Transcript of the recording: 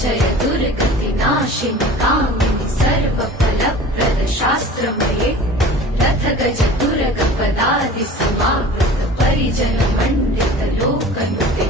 जय दुर्गति नाशिनि कामिनि सर्वफलप्रद शास्त्रमये रथ गज तुरग पदादि समावृत परिजन मंडित लोकनुते